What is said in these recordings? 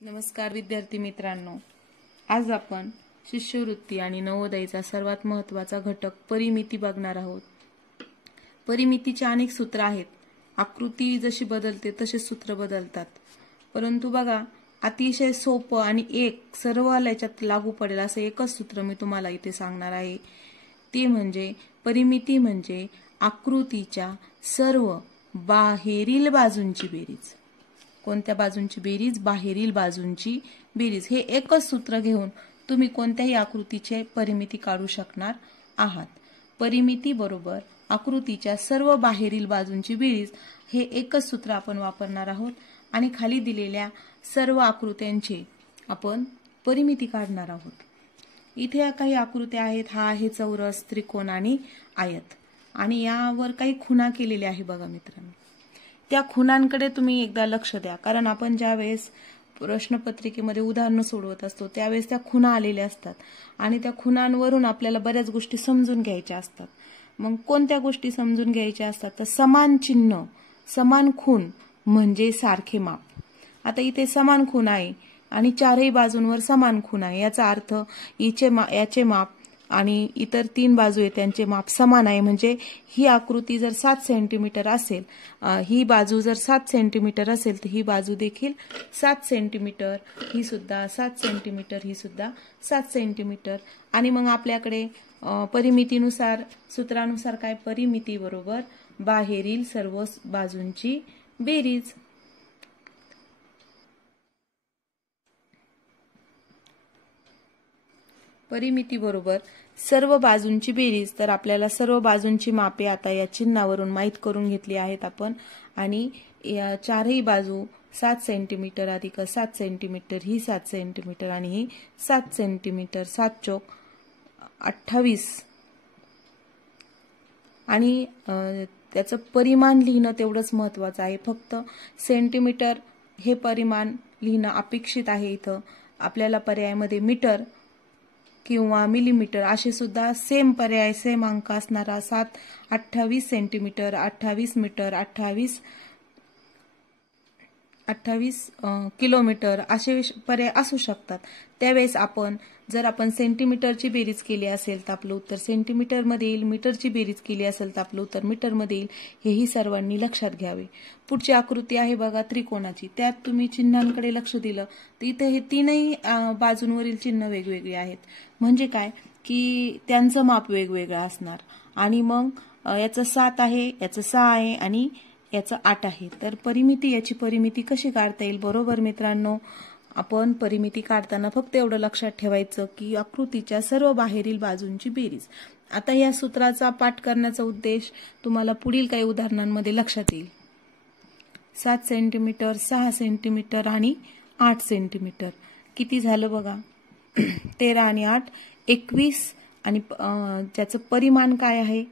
नमस्कार विद्यार्थी मित्रांनो, आज आपण शिष्यवृत्ती आणि नवोदयचा सर्वात महत्त्वाचा घटक परिमिती बघणार आहोत। परिमितीचे अनेक सूत्र आहेत। आकृती जशी बदलते तसे सूत्र बदलतात, परंतु बघा अतिशय सोपं आणि एक सर्व याच्यात लागू पडेल असं एकच सूत्र मी तुम्हाला इथे सांगणार आहे। ते म्हणजे परिमिती म्हणजे आकृतीच्या सर्व बाहेरील बाजूंची बेरीज। कोणत्या बाजूंची बेरीज? बाहेरील बाजूंची बेरीज। हे एकच सूत्र घेऊन तुम्ही कोणत्याही आकृतीचे परिमिती काढू शकणार आहात। परिमिती बरोबर आकृतीच्या सर्व बाहेरील बाजूंची बेरीज हे एकच सूत्र आपण वापरणार आहोत आणि खाली दिलेल्या सर्व आकृत्यांची आपण परिमिती काढणार आहोत। इथे काही आकृत्या आहेत, हा आहे चौरस, त्रिकोण आणि आयत, आणि यावर काही खुणा केलेल्या आहे बघा मित्रांनो। त्या खुणांकडे तुम्ही एकदा लक्ष द्या, कारण आपण ज्यावेळेस प्रश्नपत्रिकेमध्ये उदाहरणं सोडवत असतो त्यावेळेस त्या खुणा आलेल्या असतात आणि त्या खुणांवरून आपल्याला बऱ्याच गोष्टी समजून घ्यायच्या असतात। मग कोणत्या गोष्टी समजून घ्यायच्या असतात? तर समान चिन्ह, समान खूण म्हणजे सारखे माप। आता इथे समान खूण आहे आणि चारही बाजूंवर समान खूण आहे, याचा अर्थ याचे माप आणि इतर तीन बाजू आहेत त्यांचे माप समान आहे। म्हणजे ही आकृती जर 7 सेंटीमीटर असेल, ही बाजू जर 7 सेंटीमीटर असेल तर ही बाजू देखील 7 सेंटीमीटर, ही सुद्धा 7 सेंटीमीटर, ही सुद्धा 7 सेंटीमीटर। आणि मग आपल्याकडे परिमितीनुसार सूत्रानुसार काय? परिमिती बरोबर बाहेरील सर्व बाजूंची बेरीज। परिमिती बरोबर सर्व बाजूंची बेरीज, तर आपल्याला सर्व बाजूंची मापे आता या चिन्हावरून माहित करून घेतली आहेत आपण। आणि या चारही बाजू 7 सेंटीमीटर अधिक 7 सेंटीमीटर, ही 7 सेंटीमीटर आणि ही 7 सेंटीमीटर, 7 चौक 28। आणि त्याचं परिमाण लिहिणं तेवढंच महत्त्वाचं आहे, फक्त सेंटीमीटर हे परिमाण लिहिणं अपेक्षित आहे। इथं आपल्याला पर्यायामध्ये मीटर किंवा मिलीमीटर असे सुद्धा सेम पर्याय, सेम अंक असणारा 28 सेंटीमीटर, 28 मीटर, 28 किलोमीटर असे पर्याय असू शकतात। त्यावेळेस जर आपण सेंटीमीटरची बेरीज केली असेल तर आपलं उत्तर सेंटीमीटरमध्ये येईल, मीटरची बेरीज केली असेल तर आपलं उत्तर मीटरमध्ये येईल, हेही सर्वांनी लक्षात घ्यावे। पुढची आकृती आहे बघा त्रिकोणाची। त्यात तुम्ही चिन्हांकडे लक्ष दिलं तर इथे हे तीनही बाजूंवरील चिन्ह वेगवेगळे आहेत। म्हणजे काय की त्यांचं माप वेगवेगळं असणार। आणि मग याचं 7 आहे, याचं 6 आहे आणि याचं 8 आहे। तर याची परिमिती कशी काढता येईल? बरोबर मित्रांनो, आपण परिमिती काढताना फक्त एवढं लक्षात ठेवायचं की आकृतीच्या सर्व बाहेरील बाजूंची बेरीज। आता या सूत्राचा पाठ करण्याचा उद्देश तुम्हाला पुढील काही उदाहरणांमध्ये लक्षात येईल। 7 सेंटीमीटर, 6 सेंटीमीटर आणि 8 सेंटीमीटर किती झालं बघा? 13 आणि 8 21। आणि त्याचं परिमाण काय आहे?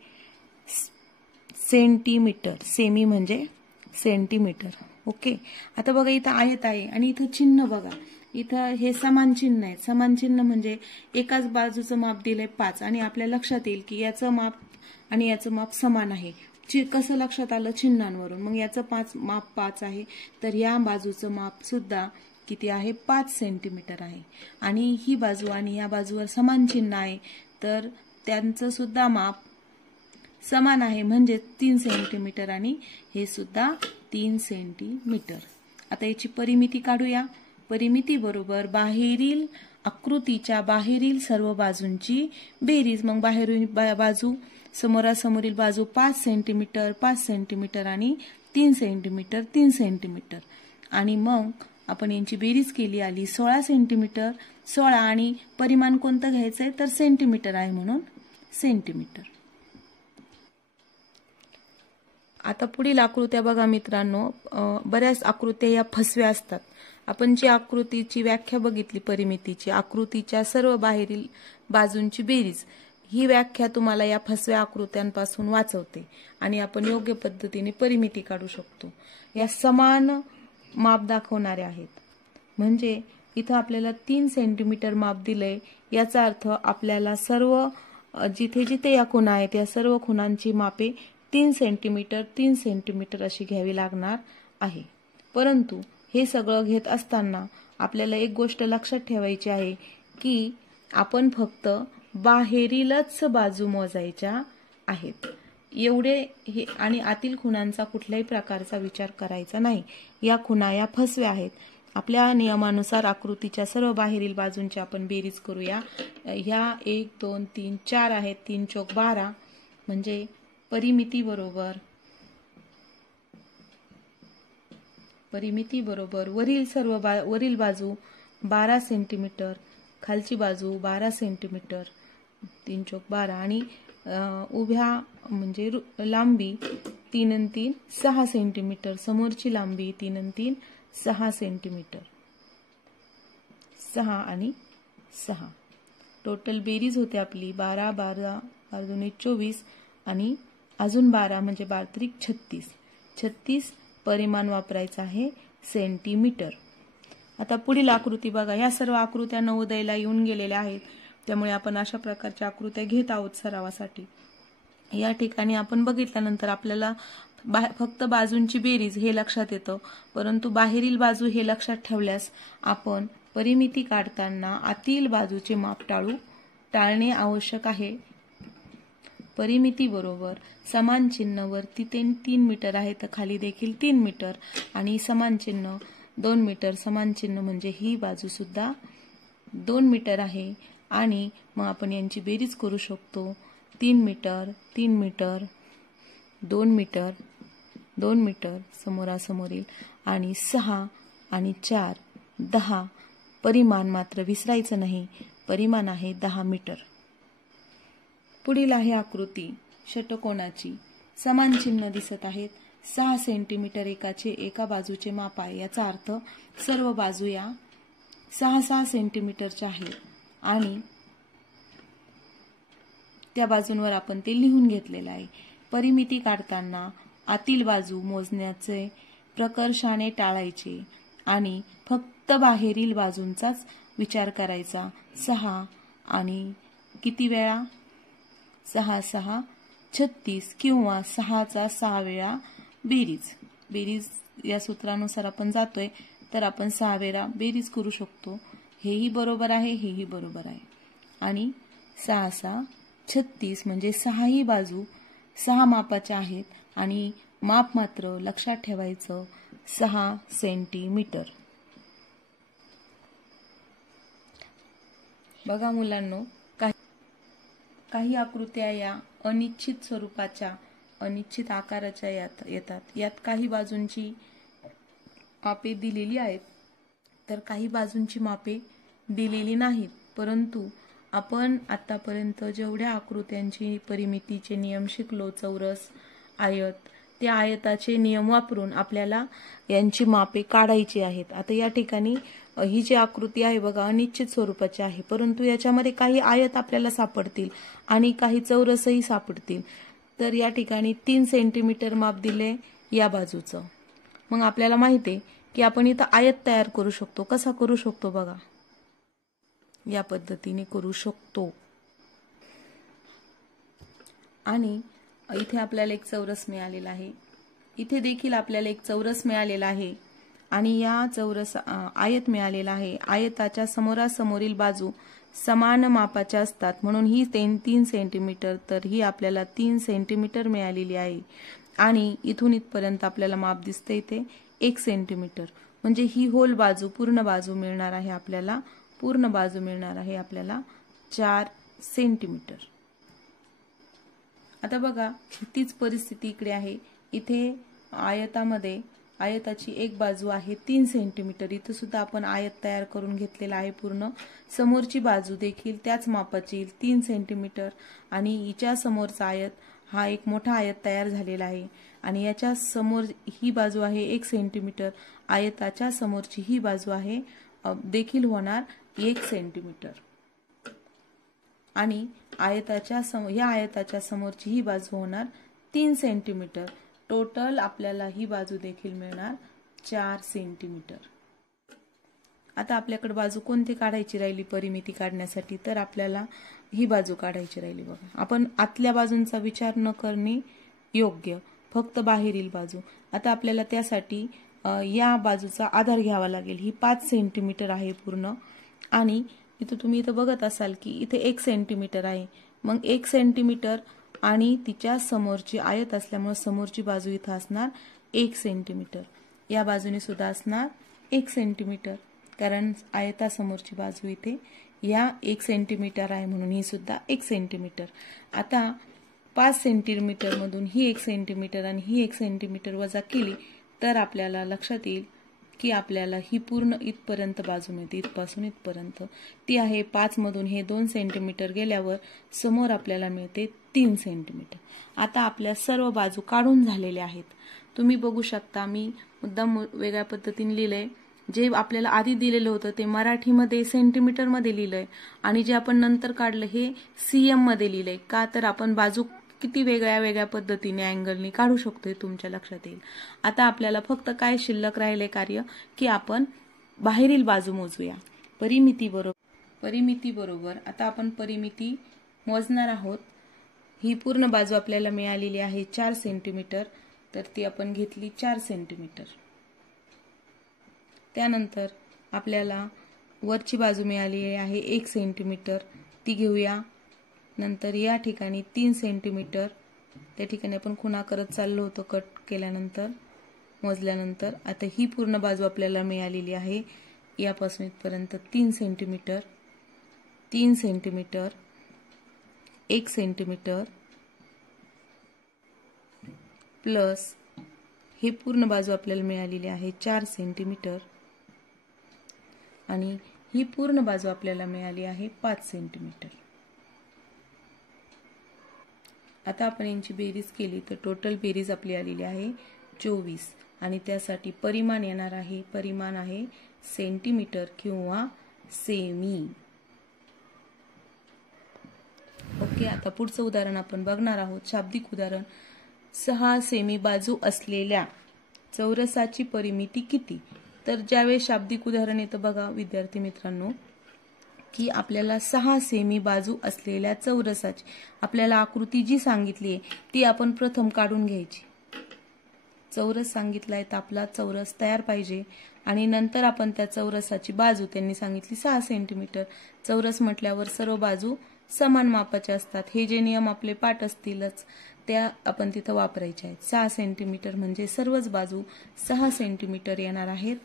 सेंटीमीटर। सेमी म्हणजे सेंटीमीटर। ओके, आता बघा इथं आयत आहे आणि इथं चिन्ह बघा, इथं हे समान चिन्ह आहे। समान चिन्ह म्हणजे एकाच बाजूचं माप दिलंय 5 आणि आपल्या लक्षात येईल की याचं माप आणि याचं माप समान आहे। कसं लक्षात आलं? चिन्हांवरून। मग याचं माप 5 आहे, तर या बाजूचं माप सुद्धा किती आहे? 5 सेंटीमीटर आहे। आणि ही बाजू आणि या बाजूवर समान चिन्ह आहे, तर त्यांचं सुद्धा माप समान आहे, म्हणजे 3 सेंटीमीटर आणि हे सुद्धा 3 सेंटीमीटर। आता याची परिमिती काढूया। परिमिती बरोबर बाहेरील आकृतीच्या बाहेरील सर्व बाजूंची बेरीज। मग बाहेरील बाजू, समोरासमोरील बाजू 5 सेंटीमीटर, 5 सेंटीमीटर आणि 3 सेंटीमीटर, 3 सेंटीमीटर। आणि मग आपण यांची बेरीज केली, आली 16 सेंटीमीटर, 16 आणि परिमाण कोणतं घ्यायचंय? तर सेंटीमीटर आहे म्हणून सेंटीमीटर। आता पुढील आकृत्या बघा मित्रांनो, बऱ्याच आकृत्या या फसव्या असतात। आपण जी आकृतीची व्याख्या बघितली परिमितीची, आकृतीच्या सर्व बाहेरील बाजूंची बेरीज, ही व्याख्या तुम्हाला या फसव्या आकृत्यांपासून वाचवते आणि आपण योग्य पद्धतीने परिमिती काढू शकतो। या समान माप दाखवणाऱ्या आहेत, म्हणजे इथं आपल्याला 3 सेंटीमीटर माप दिलंय, याचा अर्थ आपल्याला सर्व जिथे जिथे या खुणा आहेत या सर्व खुणांची मापे 3 सेंटीमीटर, 3 सेंटीमीटर अशी घ्यावी लागणार आहे। परंतु हे सगळं घेत असताना आपल्याला एक गोष्ट लक्षात ठेवायची आहे की आपण फक्त बाहेरीलच बाजू मोजायच्या आहेत एवढे हे, आणि आतील खुणांचा कुठल्याही प्रकारचा विचार करायचा नाही। या खुणा या फसव्या आहेत। आपल्या नियमानुसार आकृतीच्या सर्व बाहेरील बाजूंची आपण बेरीज करूया। ह्या 1 2 3 4 आहेत, 3 चौक 12 म्हणजे परिमिती बरोबर वरील बाजू 12 सेंटीमीटर, खालची बाजू 12 सेंटीमीटर, 3 चौक 12 आणि उभ्या म्हणजे लांबी 3 आणि 3 6 सेंटीमीटर, समोरची लांबी 3 आणि 3 6 सेंटीमीटर, 6 आणि 6 टोटल बेरीज होते आपली 12 12 12 24 आणि अजून 12 म्हणजे 12 36 36 परिमाण वापरायचं आहे सेंटीमीटर। आता पुढील आकृती बघा। या सर्व आकृत्या नवोदयला येऊन गेलेल्या आहेत, त्यामुळे आपण अशा प्रकारच्या आकृत्या घेत आहोत सरावासाठी। या ठिकाणी आपण बघितल्यानंतर आपल्याला फक्त बाजूंची बेरीज हे लक्षात येतं, परंतु बाहेरील बाजू हे लक्षात ठेवल्यास आपण परिमिती काढताना आतील बाजूचे माप टाळणे आवश्यक आहे। परिमिती बरोबर समान चिन्ह वरती 3 मीटर आहे तर खाली देखील 3 मीटर आणि समान चिन्ह 2 मीटर, समान चिन्ह म्हणजे ही बाजू सुद्धा 2 मीटर आहे आणि मग आपण यांची बेरीज करू शकतो। 3 मीटर 3 मीटर 2 मीटर 2 मीटर समोरासमोरील आणि 6 आणि 4 10 परिमाण मात्र विसरायचं नाही, परिमाण आहे 10 मीटर। पुढील आहे आकृती षटकोनाची। समान चिन्ह दिसत आहेत, 6 सेंटीमीटर एका बाजूचे माप आहे, याचा अर्थ सर्व बाजू या 6-6 सेंटीमीटरच्या आहेत आणि त्या बाजूंवर आपण ते लिहून घेतलेलं आहे। परिमिती काढताना आतील बाजू मोजण्याचे प्रकर्षाने टाळायचे आणि फक्त बाहेरील बाजूंचाच विचार करायचा। 6 आणि किती वेळा 6 6 36 किंवा 6चा 6 वेळा बेरीज या सूत्रानुसार आपण जातोय तर आपण 6 वेळा बेरीज करू शकतो। हेही बरोबर आहे, हेही बरोबर आहे आणि 6 6 36 म्हणजे 6ही बाजू 6 मापाच्या आहेत आणि माप मात्र लक्षात ठेवायचं 6 सेंटीमीटर। बघा मुलांनो, काही आकृत्या या अनिश्चित स्वरूपाच्या अनिश्चित आकाराच्या येतात। यात काही बाजूंची मापे दिलेली आहेत तर काही बाजूंची मापे दिलेली नाहीत, परंतु आपण आतापर्यंत जेवढ्या आकृत्यांची परिमितीचे नियम शिकलो, चौरस, आयत, त्या आयताचे नियम वापरून आपल्याला यांची मापे काढायची आहेत। आता या ठिकाणी ही जी आकृती आहे बघा अनिश्चित स्वरूपाची आहे, परंतु याच्यामध्ये काही आयत आपल्याला सापडतील आणि काही चौरसही सापडतील। तर या ठिकाणी 3 सेंटीमीटर माप दिले या बाजूचं। मग आपल्याला माहिती आहे की आपण इथं आयत तयार करू शकतो। कसा करू शकतो बघा, या पद्धतीने करू शकतो। आणि इथे आपल्याला एक चौरस मिळालेला आहे, इथे देखील आपल्याला एक चौरस मिळालेला आहे आणि या चौरस आयत मिळालेला आहे। आयताच्या समोरासमोरील बाजू समान मापाच्या असतात, म्हणून ही 3 सेंटीमीटर तर ही आपल्याला 3 सेंटीमीटर मिळालेली आहे आणि इथून इथपर्यंत आपल्याला माप दिसते इथे 1 सेंटीमीटर, म्हणजे ही होल बाजू पूर्ण बाजू मिळणार आहे आपल्याला 4 सेंटीमीटर। आता बघा तीच परिस्थिती इकडे आहे। इथे आयताची एक बाजू आहे 3 सेंटीमीटर, इथे सुद्धा आपण आयत तयार करून घेतलेला आहे पूर्ण। समोरची बाजू देखील त्याच मापाची 3 सेंटीमीटर आणि हिच्या समोरचा आयत हा एक मोठा आयत तयार झालेला आहे आणि याच्या समोर ही बाजू आहे 1 सेंटीमीटर, आयताच्या समोरची ही बाजू आहे देखील होणार 1 सेंटीमीटर आणि या आयताच्या समोरची ही बाजू होणार 3 सेंटीमीटर। टोटल आपल्याला ही बाजू देखील मिळणार 4 सेंटीमीटर। आता आपल्याकडे बाजू कोणती काढायची राहिली परिमिती काढण्यासाठी, तर आपल्याला ही बाजू काढायची राहिली बघा। आपण आतल्या बाजूंचा विचार न करणे योग्य, फक्त बाहेरील बाजू। आता आपल्याला त्यासाठी या बाजूचा आधार घ्यावा लागेल। ही 5 सेंटीमीटर आहे पूर्ण, आणि तुम्ही इथं बघत असाल की इथे 1 सेंटीमीटर आहे। मग 1 सेंटीमीटर आणि तिच्या समोरची आयत असल्यामुळे समोरची बाजू इथं असणार 1 सेंटीमीटर, या बाजूने सुद्धा असणार 1 सेंटीमीटर, कारण आयतासमोरची बाजू इथे या 1 सेंटीमीटर आहे म्हणून ही सुद्धा 1 सेंटीमीटर। आता 5 सेंटीमीटर मधून ही 1 सेंटीमीटर आणि ही 1 सेंटीमीटर वजा केली तर आपल्याला लक्षात येईल की आपल्याला ही पूर्ण इथपर्यंत बाजू मिळते, इथपासून इथपर्यंत ती आहे 5 मधून हे 2 सेंटीमीटर गेल्यावर समोर आपल्याला मिळते 3 सेंटीमीटर। आता आपल्या सर्व बाजू काढून झालेल्या आहेत। तुम्ही बघू शकता मी मुद्दाम वेगळ्या पद्धतीने लिहिलंय। जे आपल्याला आधी दिलेलं होतं ते मराठीमध्ये सेंटीमीटर मध्ये लिहिलंय आणि जे आपण नंतर काढलं हे सीएम मध्ये लिहिलंय। का तर आपण बाजू किती वेगळ्या वेगळ्या पद्धतीने अँगलनी काढू शकतो हे तुमच्या लक्षात येईल। आता आपल्याला फक्त काय शिल्लक राहिले कार्य की आपण बाहेरील बाजू मोजूया। परिमिती बरोबर आता आपण परिमिती मोजणार आहोत। ही पूर्ण बाजू आपल्याला मिळालेली आहे 4 सेंटीमीटर, तर ती आपण घेतली 4 सेंटीमीटर। त्यानंतर आपल्याला वरची बाजू मिळालेली आहे 1 सेंटीमीटर, ती घेऊया। नंतर या ठिकाणी 3 सेंटीमीटर, त्या ठिकाणी आपण खुणा करत चाललो होतो कट केल्यानंतर मोजल्यानंतर। आता ही पूर्ण बाजू आपल्याला मिळालेली आहे यापासून इथपर्यंत 3 सेंटीमीटर, 3 सेंटीमीटर, 1 सेंटीमीटर प्लस ही पूर्ण बाजू आपल्याला मिळालेली आहे 4 सेंटीमीटर आणि ही पूर्ण बाजू आपल्याला मिळाली आहे 5 सेंटीमीटर। आता आपण यांची बेरीज केली तर टोटल बेरीज आपली आलेली आहे 24 आणि त्यासाठी परिमाण येणार आहे, परिमाण आहे सेंटीमीटर किंवा सेमी। ओके, आता पुढचं उदाहरण आपण बघणार आहोत, शाब्दिक उदाहरण। 6 सेमी बाजू असलेल्या चौरसाची परिमिती किती? तर ज्यावेळेस शाब्दिक उदाहरण येतं बघा विद्यार्थी मित्रांनो की आपल्याला 6 सेमी बाजू असलेल्या चौरसाची आपल्याला आकृती जी सांगितली आहे ती आपण प्रथम काढून घ्यायची। चौरस सांगितलाय तर आपला चौरस तयार पाहिजे आणि नंतर आपण त्या चौरसाची बाजू त्यांनी सांगितली 6 सेंटीमीटर। चौरस म्हटल्यावर सर्व बाजू समान मापाच्या असतात, हे जे नियम आपले पाठ असतीलच त्या आपण तिथं वापरायचे आहेत। 6 सेंटीमीटर म्हणजे सर्वच बाजू 6 सेंटीमीटर येणार आहेत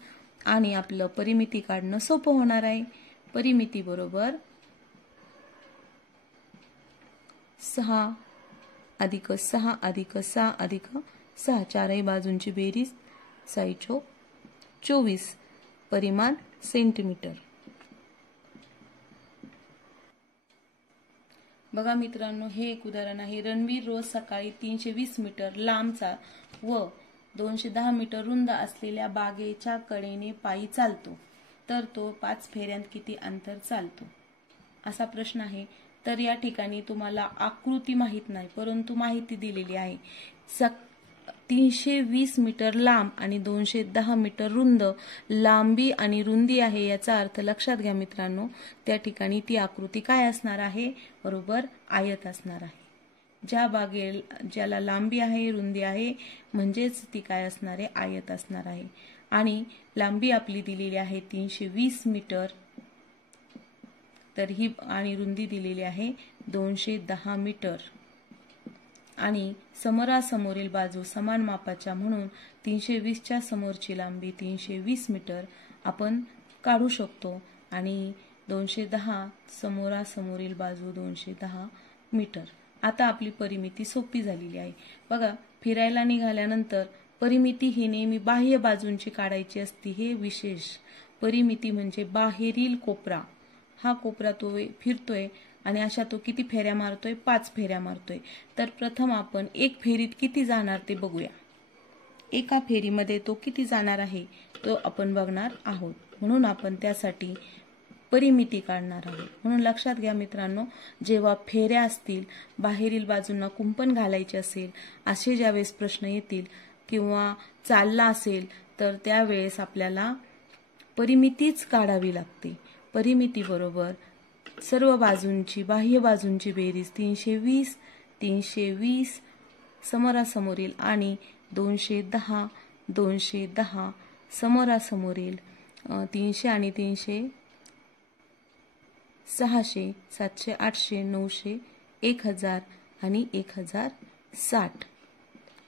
आणि आपलं परिमिती काढणं सोपं होणार आहे। परिमिती बरोबर 6 अधिक 6 अधिक 6 अधिक 6, चारही बाजूंची बेरीज 6 24, परिमाण सेंटीमीटर। बघा मित्रांनो, हे एक उदाहरण आहे। रणवीर रोज सकाळी 320 मीटर लांबचा व 210 मीटर रुंद असलेल्या बागेच्या कडेने पायी चालतो, तर तो 5 फेऱ्यांत किती अंतर चालतो, असा प्रश्न आहे। तर या ठिकाणी तुम्हाला आकृती माहित नाही परंतु माहिती दिलेली आहे। 320 मीटर लांब आणि 210 मीटर रुंद, लांबी आणि रुंदी आहे, याचा अर्थ लक्षात घ्या मित्रांनो। त्या ठिकाणी ती आकृती काय असणार आहे? बरोबर आयत असणार आहे। ज्याला लांबी आहे रुंदी आहे म्हणजेच ती काय असणार आहे? आयत असणार आहे। आणि लांबी आपली दिलेली आहे 320 मीटर, तर ही आणि रुंदी दिलेली आहे 210 मीटर आणि समोरासमोरील बाजू समान मापाच्या म्हणून 320च्या समोरची लांबी 320 मीटर आपण काढू शकतो आणि 210 समोरासमोरील बाजू 210 मीटर। आता आपली परिमिती सोपी झालेली आहे। बघा, फिरायला निघाल्यानंतर परिमिती ही नेहमी बाह्य बाजूंची काढायची असते, हे विशेष। परिमिती म्हणजे बाहेरील कोपरा, हा कोपरा तो फिरतोय आणि अशा तो किती फेऱ्या मारतोय? 5 फेऱ्या मारतोय। तर प्रथम आपण एक फेरीत किती जाणार ते बघूया। एका फेरीमध्ये तो किती जाणार आहे तो आपण बघणार आहोत, म्हणून आपण त्यासाठी परिमिती काढणार आहोत। म्हणून लक्षात घ्या मित्रांनो, जेव्हा फेऱ्या असतील, बाहेरील बाजूंना कुंपण घालायचे असेल, असे ज्यावेळेस प्रश्न येतील किंवा चालला असेल तर त्यावेळेस आपल्याला परिमितीच काढावी लागते। परिमिती बरोबर सर्व बाजूंची बाह्य बाजूंची बेरीज 320, 320 समोरासमोरील आणि 210, 210 समोरासमोरील 300 आणि 300 600 700 800 900 1000 आणि 1060.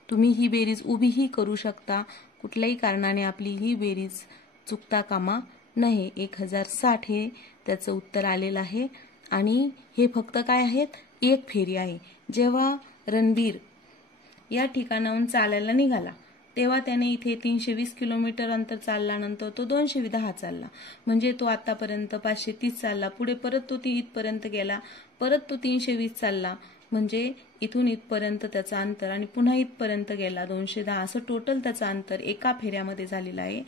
तुम्ही ही बेरीज उभीही करू शकता, कुठल्याही कारणाने आपली ही बेरीज चुकता कामा नये. 1060 हे त्याचं उत्तर आलेलं आहे. आणि हे फक्त काय आहेत, एक फेरी आहे. जेव्हा रणबीर या ठिकाणाहून चालायला निघाला तेव्हा त्याने इथे 320 किलोमीटर अंतर चालल्यानंतर तो 210 चालला, म्हणजे तो आतापर्यंत 530 चालला. पुढे परत तो इथपर्यंत गेला, परत तो 320 चालला, म्हणजे इथून इथपर्यंत त्याचं अंतर, आणि पुन्हा इथपर्यंत गेला 210. असं टोटल त्याचं अंतर एका फेऱ्यामध्ये झालेलं आहे.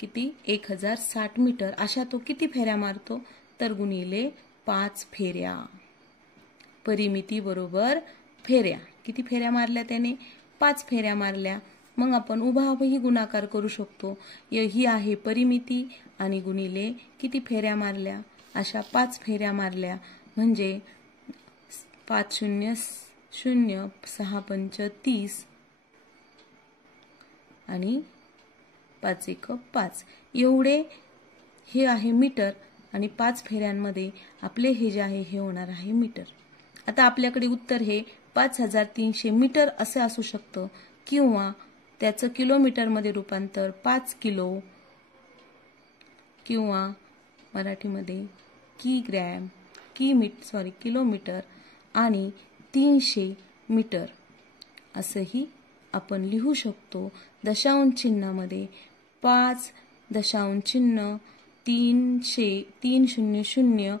किती? 1060 मीटर. अशा तो किती फेऱ्या मारतो? तर गुणिले 5 फेऱ्या. परिमिती बरोबर फेऱ्या. किती फेऱ्या मारल्या त्याने? 5 फेऱ्या मारल्या. मग आपण उभाही गुणाकार करू शकतो. ही आहे परिमिती आणि गुणिले किती फेऱ्या मारल्या? अशा 5 फेऱ्या मारल्या, म्हणजे 5 0 0 6 5 30 आणि 5 1 5 एवढे हे आहे मीटर. आणि 5 फेऱ्यांमध्ये आपले हे जे आहे हे होणार आहे मीटर. आता आपल्याकडे उत्तर हे 5300 मीटर असे असू शकतं, किंवा त्याचं किलोमीटरमध्ये रूपांतर 5 किलो, किंवा मराठीमध्ये किलोमीटर आणि 300 मीटर असंही आपण लिहू शकतो. दशांश चिन्हामध्ये 5.300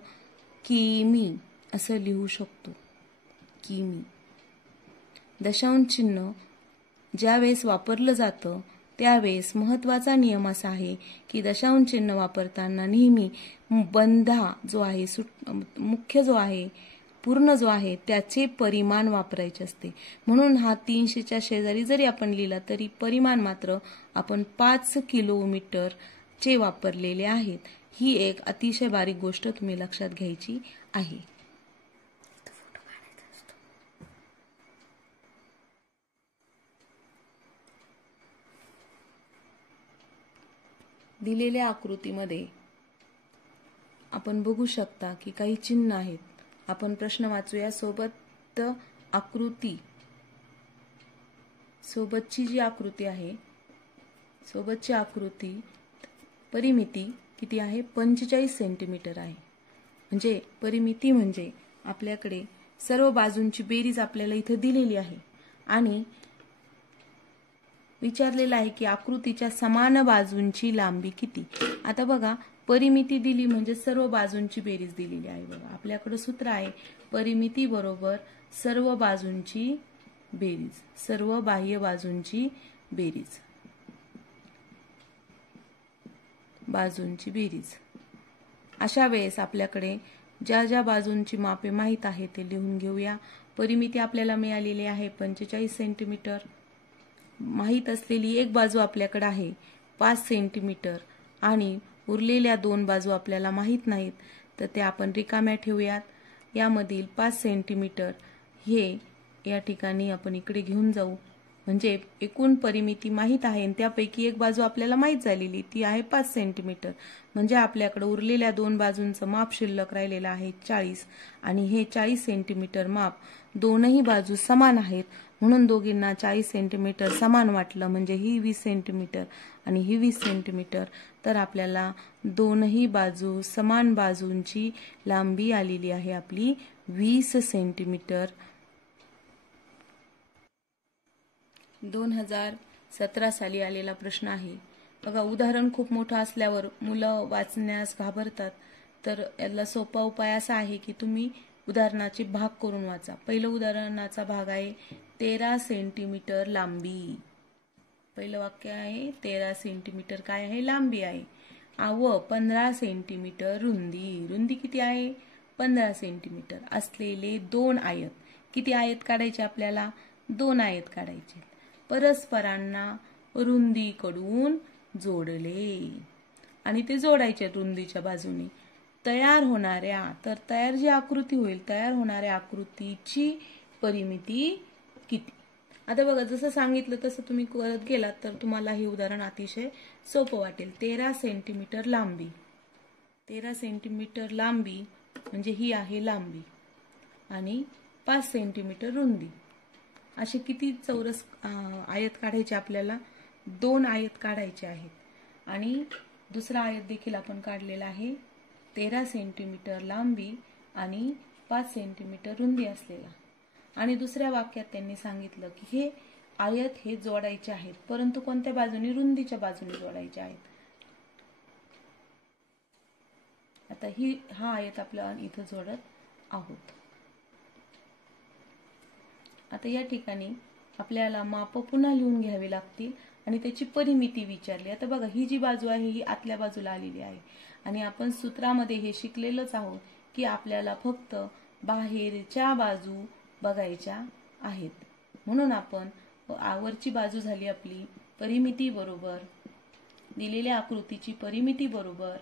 किमी असं लिहू शकतो. किमी. दशांश चिन्ह ज्यावेळेस वापरलं जातं त्यावेळेस महत्वाचा नियम असा आहे की दशांश चिन्ह वापरताना नेहमी बंधा जो आहे, मुख्य जो आहे, पूर्ण जो आहे त्याचे परिमाण वापरायचे असते. म्हणून हा 300च्या शेजारी जरी आपण लिहिला तरी परिमाण मात्र आपण 5 किलोमीटरचे वापरलेले आहेत. ही एक अतिशय बारीक गोष्ट तुम्ही लक्षात घ्यायची आहे. दिलेल्या आकृतीमध्ये आपण बघू शकता की काही चिन्ह आहेत. आपण प्रश्न वाचूया. सोबतची जी आकृती आहे, सोबतची आकृती परिमिती किती आहे? 45 सेंटीमीटर आहे. म्हणजे परिमिती म्हणजे आपल्याकडे सर्व बाजूंची बेरीज आपल्याला इथे दिलेली आहे आणि विचारलेलं आहे की आकृतीच्या समान बाजूंची लांबी किती. आता बघा, परिमिती दिली म्हणजे सर्व बाजूंची बेरीज दिलेली आहे. बघा, आपल्याकडे सूत्र आहे परिमिती बरोबर सर्व बाजूंची बेरीज, सर्व बाह्य बाजूंची बेरीज, बाजूंची बेरीज. अशा वेळेस आपल्याकडे ज्या ज्या बाजूंची मापे माहित आहे ते लिहून घेऊया. परिमिती आपल्याला मिळालेली आहे 45 सेंटीमीटर. माहित असलेली एक बाजू आपल्याकडे आहे 5 सेंटीमीटर आणि उरलेल्या 2 बाजू आपल्याला माहित नाहीत, तर ते आपण रिकाम्या ठेवूयात. यामधील 5 सेंटीमीटर हे या ठिकाणी आपण इकडे घेऊन जाऊ. म्हणजे एकूण परिमिती माहित आहे आणि त्यापैकी एक बाजू आपल्याला माहित झालेली ती आहे 5 सेंटीमीटर. म्हणजे आपल्याकडे उरलेल्या 2 बाजूंचं माप शिल्लक राहिलेलं आहे 40 आणि हे 40 सेंटीमीटर माप दोनही बाजू समान आहेत म्हणून दोघींना 40 सेंटीमीटर समान वाटलं. म्हणजे ही 20 सेंटीमीटर आणि ही 20 सेंटीमीटर. तर आपल्याला दोनही बाजू समान बाजूंची लांबी आलेली आहे आपली 20 सेंटीमीटर. 2017 साली आलेला प्रश्न आहे. बघा, उदाहरण खूप मोठं असल्यावर मुलं वाचण्यास घाबरतात. तर याला सोपा उपाय असा आहे की तुम्ही उदाहरणाचे भाग करून वाचा. पहिलं उदाहरणाचा भाग आहे 13 सेंटीमीटर लांबी. पहिलं वाक्य आहे 13 सेंटीमीटर काय आहे? लांबी आहे. व 15 सेंटीमीटर रुंदी. रुंदी किती आहे? 15 सेंटीमीटर असलेले 2 आयत. किती आयत काढायचे आपल्याला? 2 आयत काढायचे. परस्परांना रुंदीकडून जोडले आणि ते जोडायचे रुंदीच्या बाजूने. तयार जी आकृती होईल, तयार होणाऱ्या आकृतीची परिमिती किती? आता बघा, जसं सांगितलं तसं तुम्ही करत गेलात तर तुम्हाला हे उदाहरण अतिशय सोपं वाटेल. 13 सेंटीमीटर लांबी. 13 सेंटीमीटर लांबी म्हणजे ही आहे लांबी आणि 5 सेंटीमीटर रुंदी. असे किती चौरस आयत काढायचे आपल्याला? 2 आयत काढायचे आहेत. आणि दुसरा आयत देखील आपण काढलेला आहे, 13 सेंटीमीटर लांबी आणि 5 सेंटीमीटर रुंदी असलेला. आणि दुसऱ्या वाक्यात त्यांनी सांगितलं की हे आयत हे जोडायचे आहेत, परंतु कोणत्या बाजूने? रुंदीच्या बाजूने जोडायचे आहेत. आता हा आयत आपला इथं जोडत आहोत. आता या ठिकाणी आपल्याला माप पुन्हा लिहून घ्यावी लागतील आणि त्याची परिमिती विचारली. आता बघा, ही जी बाजू आहे ही आतल्या बाजूला आलेली आहे आणि आपण सूत्रामध्ये हे शिकलेलंच आहोत की आपल्याला फक्त बाहेरच्या बाजू बघायच्या आहेत. म्हणून आपण वरची बाजू झाली आपली परिमिती बरोबर, दिलेल्या आकृतीची परिमिती बरोबर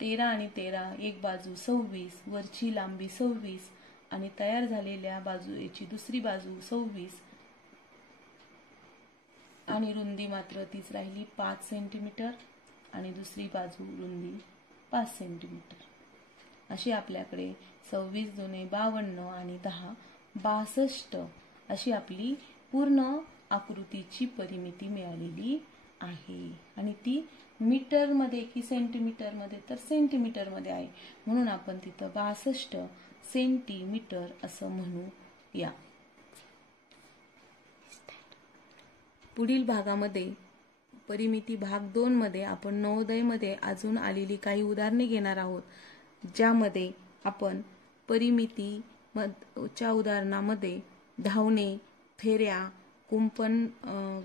13 आणि 13, एक बाजू 26, वरची लांबी 26 आणि तयार झालेल्या बाजूची दुसरी बाजू 26 आणि रुंदी मात्र तीच राहिली 5 सेंटीमीटर आणि दुसरी बाजू रुंदी 5 सेंटीमीटर. अशी आपल्याकडे 26 दुने 52 आणि 10 62 अशी आपली पूर्ण आकृतीची परिमिती मिळालेली आहे. आणि ती मीटर मध्ये की सेंटीमीटर मध्ये? तर सेंटीमीटर मध्ये आहे, म्हणून आपण तिथं 62 सेंटीमीटर असं म्हणूया. पुढील भागामध्ये परिमिती भाग 2 मध्ये आपण नवोदयमध्ये अजून आलेली काही उदाहरणे घेणार आहोत, ज्यामध्ये आपण परिमितीच्या उदाहरणामध्ये धावणे, फेऱ्या, कुंपण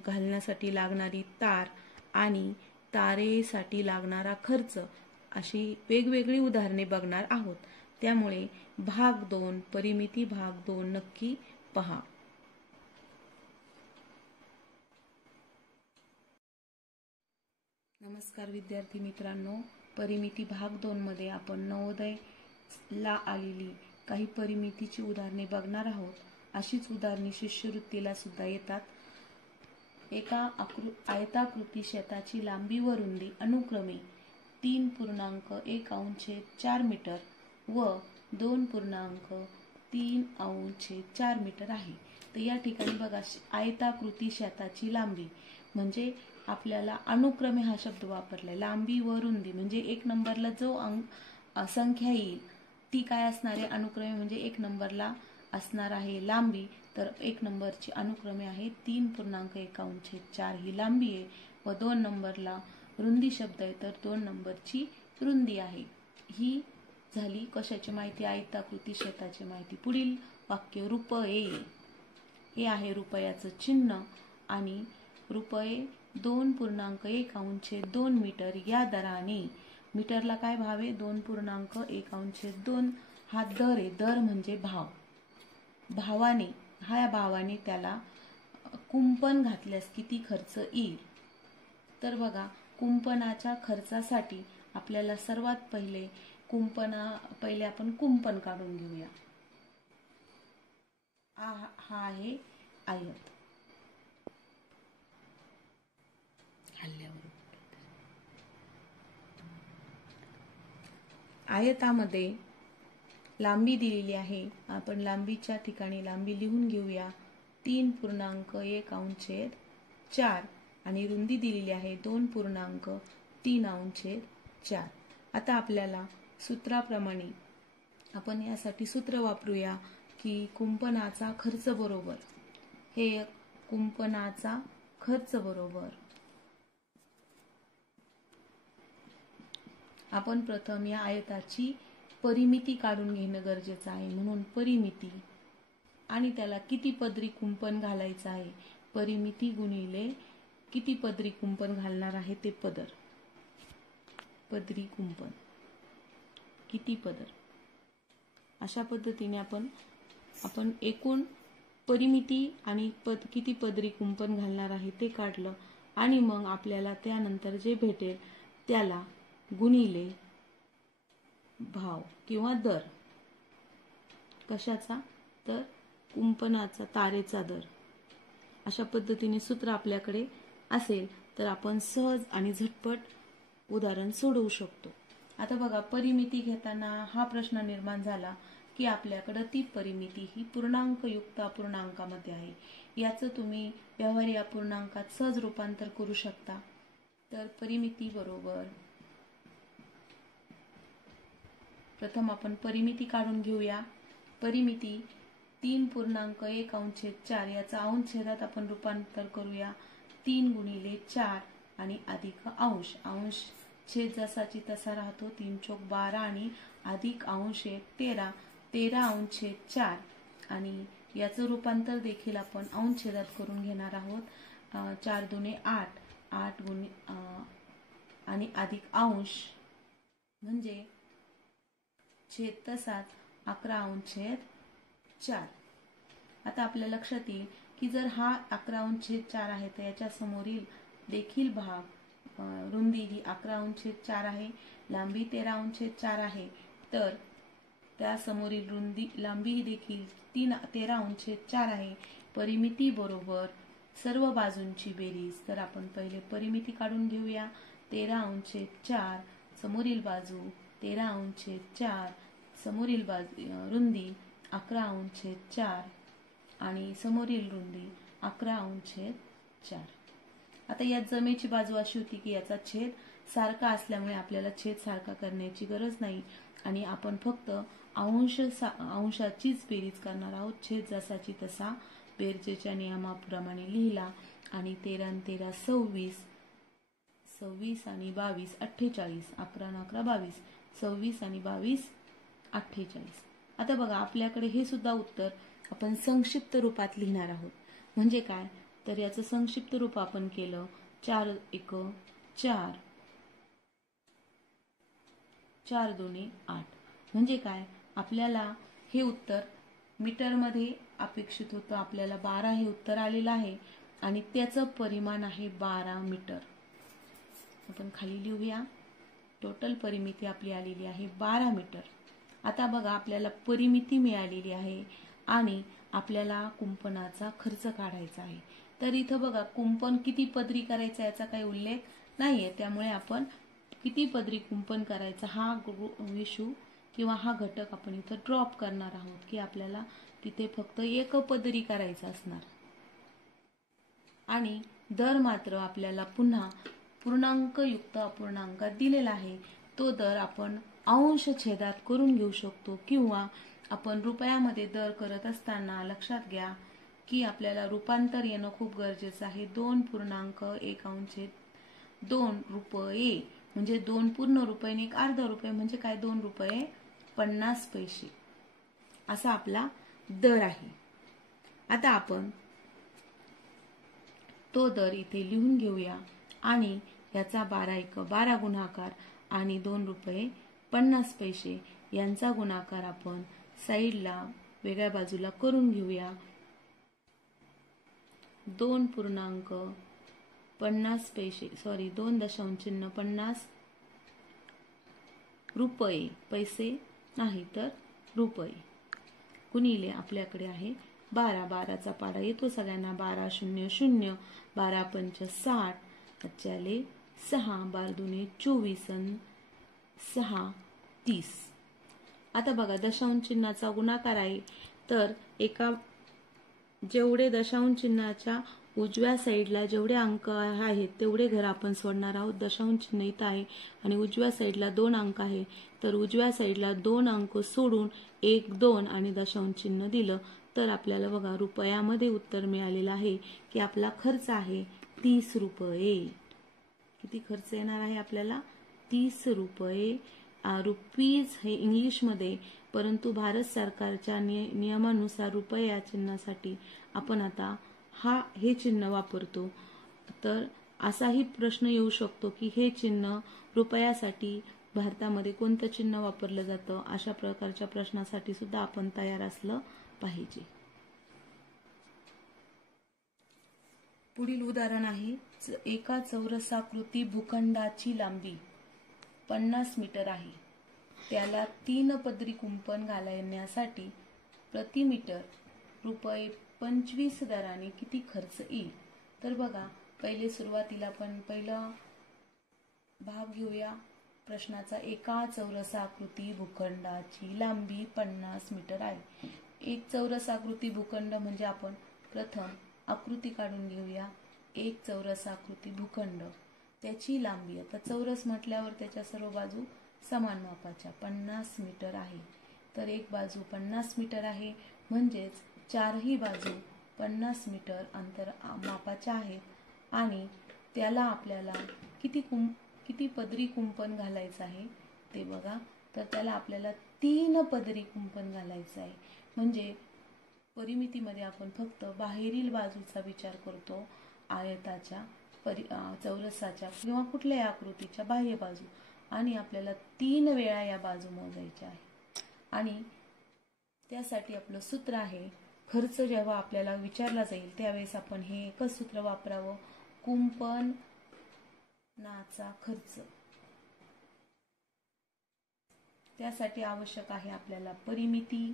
घालण्यासाठी लागणारी तार आणि तारेसाठी लागणारा खर्च अशी वेगवेगळी उदाहरणे बघणार आहोत. त्यामुळे भाग 2 परिमिती भाग 2 नक्की पहा. नमस्कार विद्यार्थी मित्रांनो, परिमिती भाग 2 मध्ये आपण नवोदयला आलेली काही परिमितीची उदाहरणे बघणार आहोत. अशीच उदाहरणे शिष्यवृत्तीला सुद्धा येतात. एका आयताकृती शेताची लांबी व रुंदी अनुक्रमे 3.1/4 मीटर व 2.3/4 मीटर आहे. तर या ठिकाणी बघा, आयताकृती शेताची लांबी म्हणजे आपल्याला अनुक्रमे हा शब्द वापरलाय. लांबी व रुंदी म्हणजे एक नंबरला जो संख्या येईल ती काय असणार आहे? अनुक्रमे म्हणजे एक नंबरला असणार आहे लांबी, तर एक नंबरची अनुक्रमे आहे 3.1/4 ही लांबी आहे व 2 नंबरला रुंदी शब्द आहे, तर 2 नंबरची रुंदी आहे. ही झाली कशाची माहिती? आयताकृती शेताची माहिती. पुढील वाक्य, रुपये. हे आहे रुपयाचं चिन्ह आणि रुपये 2.1/2 मीटर या दराने, मीटरला काय भाव आहे? 2.1/2 हा दर आहे. दर म्हणजे भाव. भावाने त्याला कुंपण घातल्यास किती खर्च येईल? तर बघा, कुंपणाच्या खर्चासाठी आपल्याला सर्वात पहिले आपण कुंपण काढून घेऊया. हा आहे आयत. आयतामध्ये लांबी दिलेली आहे. आपण लांबीच्या ठिकाणी लांबी लिहून घेऊया 3.1/4 आणि रुंदी दिलेली आहे 2.3/4. आता आपल्याला सूत्राप्रमाणे आपण यासाठी सूत्र वापरूया की कुंपणाचा खर्च बरोबर, हे कुंपणाचा खर्च बरोबर आपण प्रथम या आयताची परिमिती काढून घेणं गरजेचं आहे. म्हणून परिमिती आणि त्याला किती पदरी कुंपण घालायचं आहे, परिमिती गुणिले किती पदरी कुंपण घालणार आहे ते पदर. पदरी कुंपण किती पदर, अशा पद्धतीने आपण एकूण परिमिती आणि किती पदरी कुंपण घालणार आहे ते काढलं आणि मग आपल्याला त्यानंतर जे भेटेल त्याला गुणिले भाव किंवा दर. कशाचा? तर कुंपणाचा, तारेचा दर. अशा पद्धतीने सूत्र आपल्याकडे असेल तर आपण सहज आणि झटपट उदाहरण सोडवू शकतो. आता बघा, परिमिती घेताना हा प्रश्न निर्माण झाला की आपल्याकडे ती परिमिती ही पूर्णांकयुक्त अपूर्णांकामध्ये आहे. याचं तुम्ही व्यवहारी अपूर्णांकात सहज रूपांतर करू शकता. तर परिमिती बरोबर, प्रथम आपण परिमिती काढून घेऊया. परिमिती 3.1/4 याचा अंशछेदात आपण रूपांतर करूया. 3 गुणिले 4 आणि अधिक अंश. अंश छेद जसाची तसा राहतो. 3 चौक 12 आणि अधिक अंश 13. 13 अंश छेद 4 आणि याचं रूपांतर देखील आपण अंशछेदात करून घेणार आहोत. 4 दुणे 8, 8 गुणिले आणि अधिक अंश म्हणजे छेद तसाच 11 अंश छेद 4. आता आपल्या लक्षात येईल की जर हा 11 अंश छेद 4 आहे तर याच्या समोरील देखील भाग, रुंदी ही 11 अंश छेद 4 आहे, लांबी 13 अंश छेद 4 आहे, तर त्या समोरील रुंदी लांबी ही देखील 13 अंश छेद 4 आहे. परिमिती बरोबर सर्व बाजूंची बेरीज. तर आपण पहिले परिमिती काढून घेऊया. 13 अंश छेद 4 समोरील बाजू 13 अंश छेद 4, समोरील बाजू रुंदी 11 अंश छेद 4 आणि समोरील रुंदी 11 अंश छेद 4. आता यात जमेची बाजू अशी होती की याचा छेद सारखा असल्यामुळे आपल्याला छेद सारखा करण्याची गरज नाही आणि आपण फक्त अंशाचीच बेरीज करणार आहोत. छेद जसाची तसा बेरजेच्या नियमाप्रमाणे लिहिला आणि 13 आणि 13 26, 26 आणि 22 48, 11 आणि 11 22, 26 आणि 22 48. आता बघा, आपल्याकडे हे सुद्धा उत्तर आपण संक्षिप्त रूपात लिहिणार आहोत. म्हणजे काय, तर याचं संक्षिप्त रूप आपण केलं 4 1 4, 4 2 8. म्हणजे काय, आपल्याला हे उत्तर मीटरमध्ये अपेक्षित होतं. आपल्याला 12 हे उत्तर आलेलं आहे आणि त्याचं परिमाण आहे 12 मीटर. आपण खाली लिहूया. टोटल परिमिती आपली आलेली आहे 12 मीटर. आता बघा, आपल्याला परिमिती मिळालेली आहे आणि आपल्याला कुंपणाचा खर्च काढायचा आहे. तर इथं बघा, कुंपण किती पदरी करायचा याचा काही उल्लेख नाहीये, त्यामुळे आपण किती पदरी कुंपण करायचा हा विषू किंवा हा घटक आपण इथं ड्रॉप करणार आहोत की आपल्याला तिथे फक्त एक पदरी करायचा असणार. आणि दर मात्र आपल्याला पुन्हा पूर्णांकयुक्त अपूर्णांकात दिलेला आहे. तो दर आपण अंश छेदात करून घेऊ शकतो किंवा आपण रुपयामध्ये दर करत असताना लक्षात घ्या की आपल्याला रूपांतर येणं खूप गरजेचं आहे. 2.1/2 रुपये म्हणजे 2 पूर्ण रुपये आणि 1 अर्धा रुपये म्हणजे काय, 2 रुपये 50 पैसे असा आपला दर आहे. आता आपण तो दर इथे लिहून घेऊया आणि याचा 12 1 12 गुणाकार आणि 2 रुपये 50 पैसे यांचा गुणाकार आपण साईडला वेगळ्या बाजूला करून घेऊया. 2.50 पैसे 2.50 रुपये, पैसे नाही तर रुपये, गुणिले आपल्याकडे आहे 12. 12चा पाडा येतो सगळ्यांना. 12 0 0, 12 5 60, 6 12 2 24 आणि 6 30. आता बघा, दशांश चिन्हाचा गुणाकार आहे तर जेवढे दशांश चिन्हाच्या उजव्या साईडला जेवढे अंक आहेत तेवढे घर आपण सोडणार आहोत. दशांश चिन्ह इथं आहे आणि उजव्या साईडला 2 अंक आहे तर उजव्या साईडला 2 अंक सोडून 1 2 आणि दशांश चिन्ह दिलं तर आपल्याला बघा रुपयामध्ये उत्तर मिळालेलं आहे की आपला खर्च आहे 30 रुपये. किती खर्च येणार आहे आपल्याला? 30 रुपये. रुपीज हे इंग्लिशमध्ये, परंतु भारत सरकारच्या नियमानुसार रुपये या चिन्हासाठी आपण आता हे चिन्ह वापरतो. तर असाही प्रश्न येऊ शकतो की हे चिन्ह रुपयासाठी भारतामध्ये कोणतं चिन्ह वापरलं जातं, अशा प्रकारच्या प्रश्नासाठी सुद्धा आपण तयार असलं पाहिजे. पुढील उदाहरण आहे, एका चौरसाकृती भूखंडाची लांबी 50 मीटर आहे. त्याला 3 पदरी कुंपण घालण्यासाठी प्रति मीटर रुपये 25 दराने किती खर्च येईल? तर बघा, पहिले सुरुवातीला आपण पहिला भाग घेऊया प्रश्नाचा. एका चौरसाकृती भूखंडाची लांबी 50 मीटर आहे. एक चौरसाकृती भूखंड म्हणजे आपण प्रथम आकृती काढून घेऊया. एक चौरसाकृती भूखंड, त्याची लांबी, आता चौरस म्हटल्यावर त्याच्या सर्व बाजू समान मापाच्या 50 मीटर आहे. तर एक बाजू 50 मीटर आहे, म्हणजेच चारही बाजू 50 मीटर अंतर मापाच्या आहेत. आणि त्याला आपल्याला किती पदरी कुंपण घालायचं आहे ते बघा. तर त्याला आपल्याला 3 पदरी कुंपण घालायचं आहे. म्हणजे परिमितीमध्ये आपण फक्त बाहेरील बाजूचा विचार करतो, आयताच्या चौरसाच्या किंवा कुठल्याही आकृतीच्या बाह्य बाजू, आणि आपल्याला 3 वेळा या बाजू मोजायच्या आहे. आणि त्यासाठी आपलं सूत्र आहे, खर्च जेव्हा आपल्याला विचारला जाईल त्यावेळेस आपण हे एकच सूत्र वापरावं, कुंपणाचा खर्च. त्यासाठी आवश्यक आहे आपल्याला परिमिती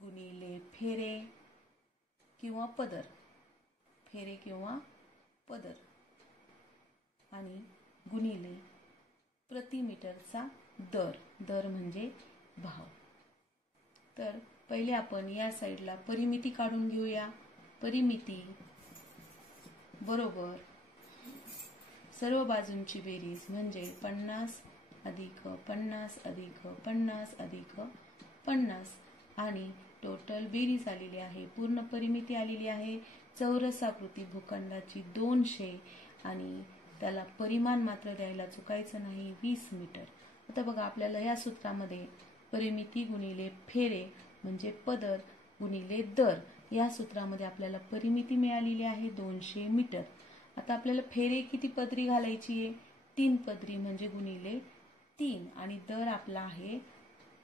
गुणिले फेरे किंवा पदर, फेरे किंवा पदर, आणि गुणिले प्रति मीटरचा दर, दर म्हणजे भाव. तर पहिले आपण या साईडला परिमिती काढून घेऊया. परिमिती बरोबर सर्व बाजूंची बेरीज म्हणजे 50 अधिक 50 अधिक 50 अधिक 50, आणि टोटल बेरीज आलेली आहे. पूर्ण परिमिती आलेली आहे चौरसाकृती भूखंडाची 200, आणि त्याला परिमाण मात्र द्यायला चुकायचं नाही, 20 मीटर. आता बघा, आपल्याला या सूत्रामध्ये परिमिती गुणिले फेरे म्हणजे पदर गुणिले दर, या सूत्रामध्ये आपल्याला परिमिती मिळालेली आहे 200 मीटर. आता आपल्याला फेरे किती पदरी घालायची आहे? 3 पदरी, म्हणजे गुणिले 3, आणि दर आपला आहे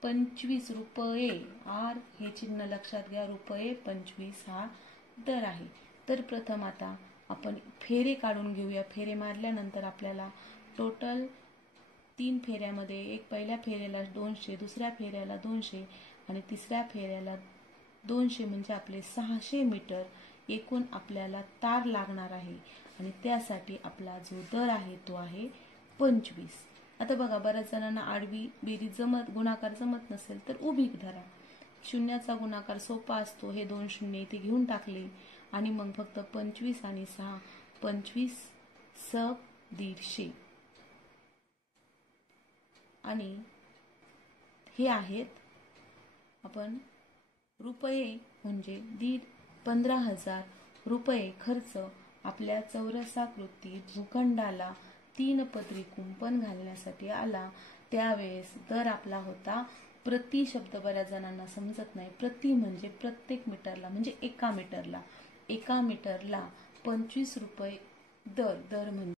25 रुपये. आर हे चिन्ह लक्षात घ्या, रुपये 25 हा दर आहे. तर प्रथम आता आपण फेरे काढून घेऊया. फेरे मारल्यानंतर आपल्याला टोटल 3 फेऱ्यामध्ये, एक पहिल्या फेऱ्याला 200, दुसऱ्या फेऱ्याला 200 आणि तिसऱ्या फेऱ्याला 200, म्हणजे आपले 600 मीटर एकूण आपल्याला तार लागणार आहे. आणि त्यासाठी आपला जो दर आहे तो आहे 25. आता बघा, बऱ्याच जणांना आडवी बेरीज गुणाकार जमत नसेल तर उभी धरा. शून्याचा गुणाकार सोपा असतो, हे 2 शून्य इथे घेऊन टाकले आणि मग फक्त 25 आणि 6, 25 × 150, आणि हे आहेत आपण रुपये, म्हणजे 15,000 रुपये खर्च आपल्या चौरसाकृती भूखंडाला 3 पदरी कुंपण घालण्यासाठी आला. त्यावेळेस दर आपला होता प्रति शब्द बऱ्याच जणांना समजत नाही. प्रति म्हणजे प्रत्येक मीटरला, म्हणजे एका मीटरला 25 रुपये दर. दर म्हणजे